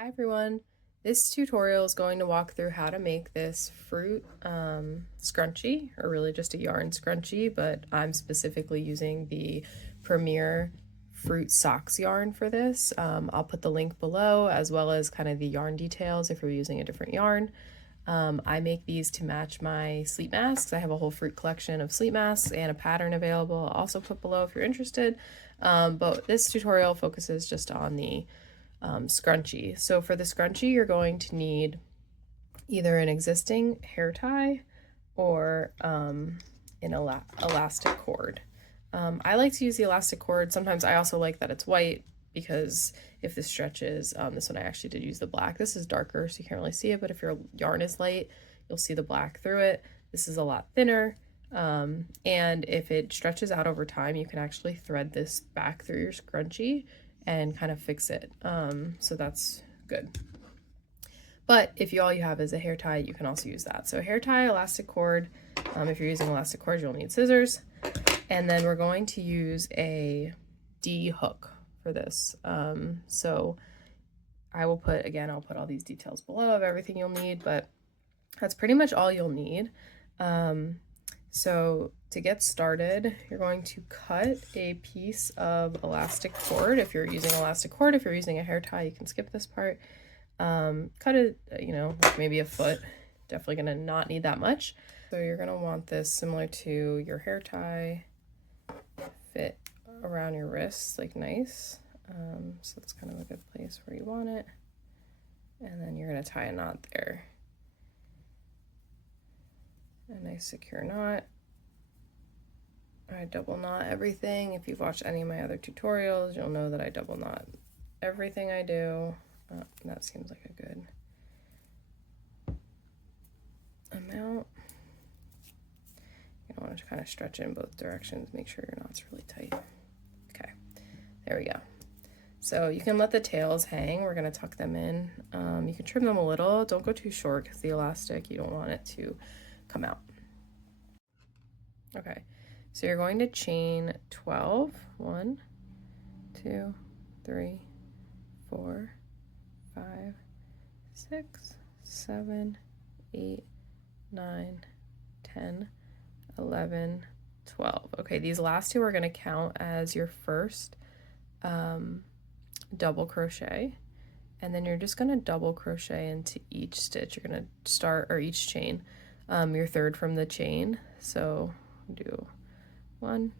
Hi everyone, this tutorial is going to walk through how to make this fruit scrunchie, or really just a yarn scrunchie, but I'm specifically using the Premier Fruit Socks yarn for this. I'll put the link below as well as kind of the yarn details if you're using a different yarn. I make these to match my sleep masks. I have a whole fruit collection of sleep masks and a pattern available. I'll also put below if you're interested, but this tutorial focuses just on the scrunchie. So for the scrunchie, you're going to need either an existing hair tie or an elastic cord. I like to use the elastic cord. Sometimes I also like that it's white because if this stretches, this one I actually did use the black. This is darker so you can't really see it, but if your yarn is light, you'll see the black through it. This is a lot thinner. And if it stretches out over time, you can actually thread this back through your scrunchie and kind of fix it. So that's good. But if all you have is a hair tie, you can also use that. So hair tie, elastic cord. If you're using elastic cord, you'll need scissors. And then we're going to use a D hook for this. So I will put, again, I'll put all these details below of everything you'll need, but that's pretty much all you'll need. So to get started, you're going to cut a piece of elastic cord. If you're using elastic cord, if you're using a hair tie, you can skip this part. Cut it, like maybe a foot. Definitely gonna not need that much. So you're gonna want this similar to your hair tie, fit around your wrists like nice. So that's kind of a good place where you want it. And then you're gonna tie a knot there. A nice secure knot. I double knot everything. If you've watched any of my other tutorials, you'll know that I double knot everything I do. That seems like a good amount. You want to kind of stretch it in both directions. Make sure your knot's really tight. Okay, there we go. So you can let the tails hang. We're going to tuck them in. You can trim them a little. Don't go too short because the elastic, you don't want it to come out. Okay, so you're going to chain 12. 1, 2, 3, 4, 5, 6, 7, 8, 9, 10, 11, 12. Okay, these last two are going to count as your first double crochet, and then you're just going to double crochet into each stitch. You're going to start, or each chain, your third from the chain. So do 1,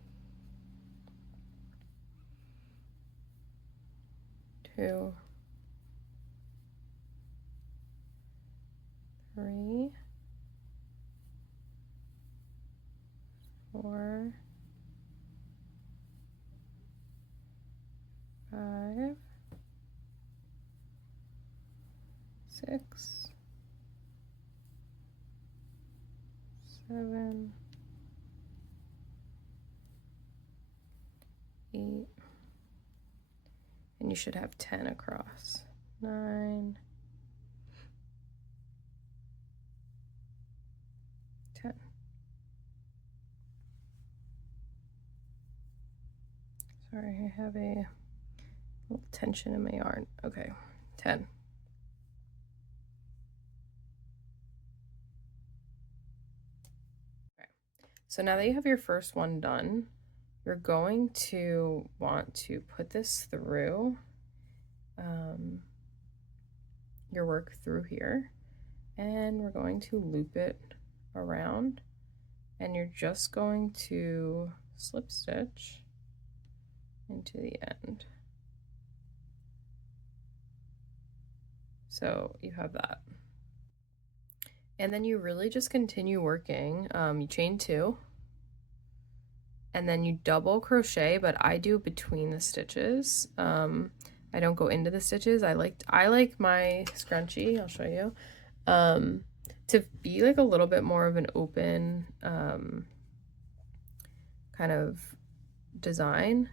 2, 3, 4, 5, 6, 7, 8, and you should have 10 across. 9, 10. Sorry, I have a little tension in my yarn. Okay, 10. Okay. So now that you have your first one done, you're going to want to put this through your work through here, and we're going to loop it around, and you're just going to slip stitch into the end. So you have that. And then you really just continue working. You chain 2, and then you double crochet, but I do between the stitches. I don't go into the stitches. I like my scrunchie, I'll show you, to be like a little bit more of an open kind of design,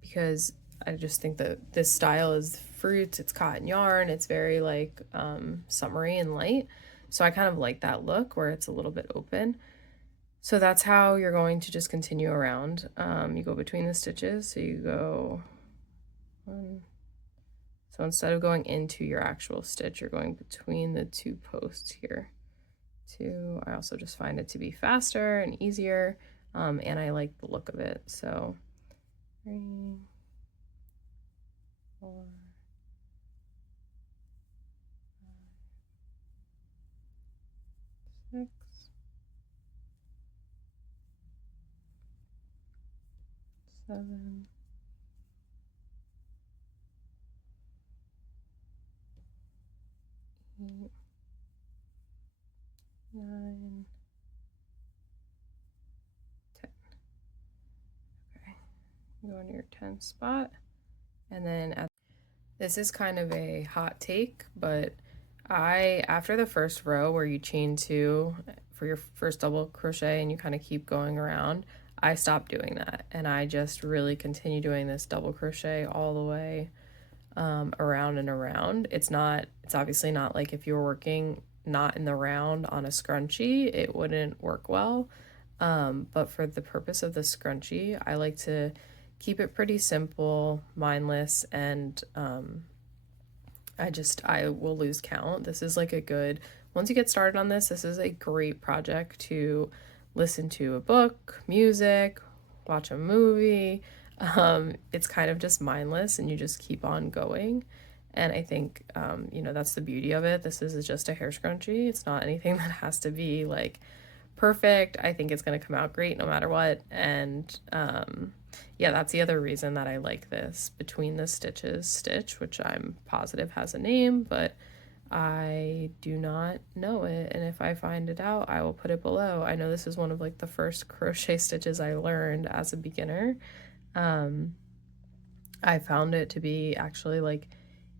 because I just think that this style is fruits, it's cotton yarn, it's very like summery and light. So I kind of like that look where it's a little bit open. So that's how you're going to just continue around. You go between the stitches, so you go 1, So instead of going into your actual stitch, you're going between the two posts here. I also just find it to be faster and easier, and I like the look of it. So 3, 4, 5, 6, 7, 8, 9, 10. Okay, go into your 10th spot, and then this is kind of a hot take, but after the first row where you chain 2 for your first double crochet and you kind of keep going around, I stopped doing that, and I just really continue doing this double crochet all the way around and around. It's obviously not like if you were working not in the round on a scrunchie, it wouldn't work well. But for the purpose of the scrunchie, I like to keep it pretty simple, mindless, and I will lose count. This is like once you get started on this is a great project to listen to a book, music, watch a movie. It's kind of just mindless and you just keep on going. And I think, that's the beauty of it. This is just a hair scrunchie. It's not anything that has to be like perfect. I think it's going to come out great no matter what. And yeah, that's the other reason that I like this between the stitches stitch, which I'm positive has a name, but I do not know it. And if I find it out, I will put it below. I know this is one of like the first crochet stitches I learned as a beginner. I found it to be actually like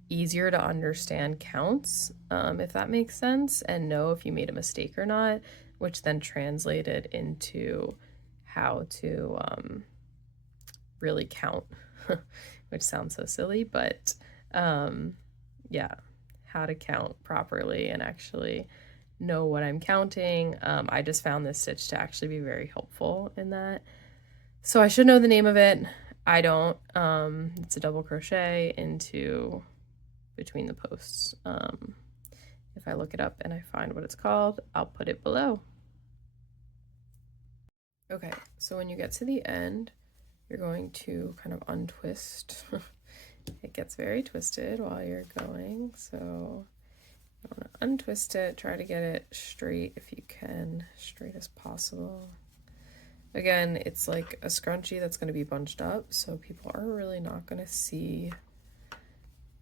easier to understand counts, if that makes sense, and know if you made a mistake or not, which then translated into how to really count, which sounds so silly, but yeah, how to count properly and actually know what I'm counting. I just found this stitch to actually be very helpful in that. So I should know the name of it. I don't. It's a double crochet into between the posts. If I look it up and I find what it's called, I'll put it below. Okay, so when you get to the end, you're going to kind of untwist. It gets very twisted while you're going, so you want to untwist it, try to get it straight if you can, straight as possible. Again, it's like a scrunchie that's going to be bunched up, so people are really not going to see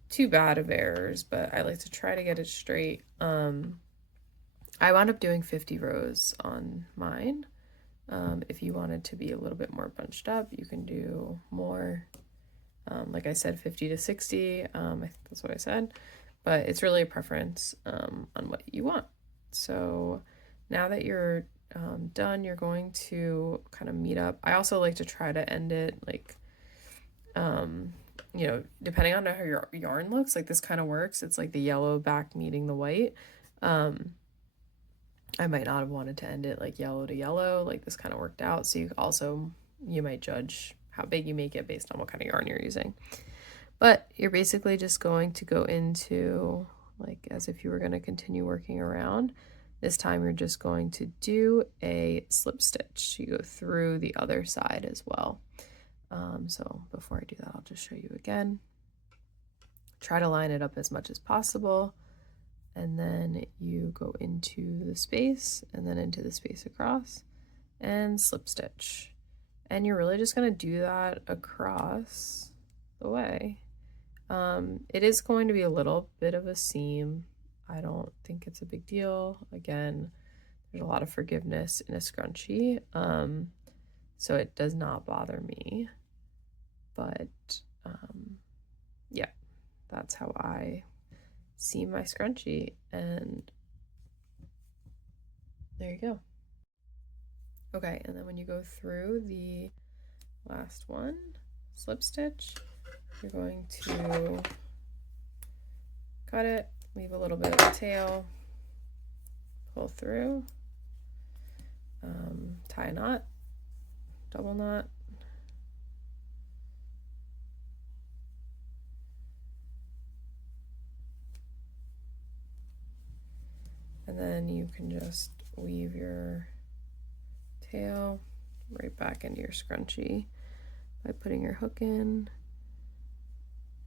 too bad of errors, but I like to try to get it straight. I wound up doing 50 rows on mine. If you wanted to be a little bit more bunched up, you can do more. Like I said, 50 to 60, I think that's what I said, but it's really a preference on what you want. So now that you're done, you're going to kind of meet up. I also like to try to end it like, depending on how your yarn looks, like this kind of works. It's like the yellow back meeting the white. I might not have wanted to end it like yellow to yellow, like this kind of worked out. So you might judge how big you make it based on what kind of yarn you're using. But you're basically just going to go into like as if you were going to continue working around. This time you're just going to do a slip stitch. You go through the other side as well. So before I do that, I'll just show you again. Try to line it up as much as possible. And then you go into the space and then into the space across and slip stitch. And you're really just going to do that across the way. It is going to be a little bit of a seam. I don't think it's a big deal. Again, there's a lot of forgiveness in a scrunchie, so it does not bother me. But yeah, that's how I see my scrunchie, and there you go. Okay, and then when you go through the last one, slip stitch, you're going to cut it, leave a little bit of a tail, pull through, tie a knot, double knot, And then you can just weave your tail right back into your scrunchie by putting your hook in.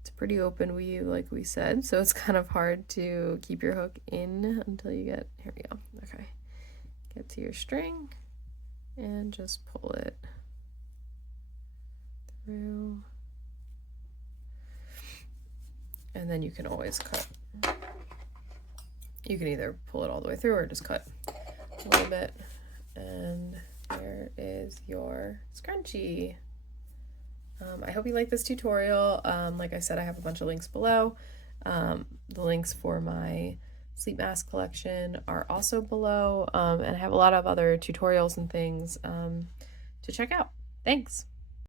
It's a pretty open weave, like we said, so it's kind of hard to keep your hook in until you get, here we go, okay. Get to your string and just pull it through. And then you can always cut. You can either pull it all the way through or just cut a little bit. And there is your scrunchie. I hope you like this tutorial. Like I said, I have a bunch of links below. The links for my sleep mask collection are also below, and I have a lot of other tutorials and things to check out. Thanks!